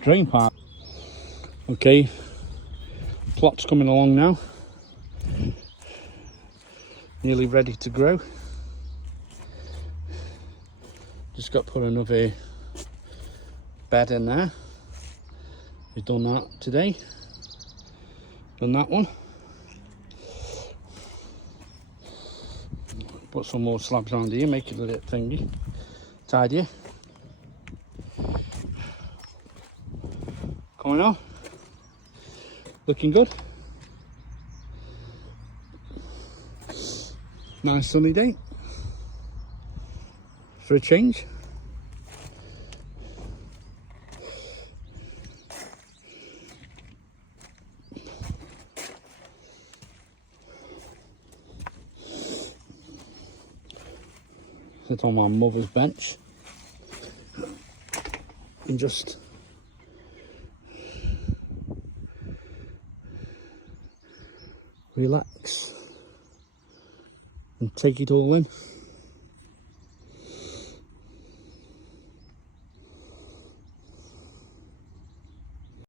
drain pipe. Okay, plot's coming along now. Nearly ready to grow. Just got to put another bed in there. We've done that today. Done that one. Put some more slabs around here, make it a little thingy, tidier. Coming on. Looking good. Nice sunny day. For a change. Sit on my mother's bench and just relax and take it all in.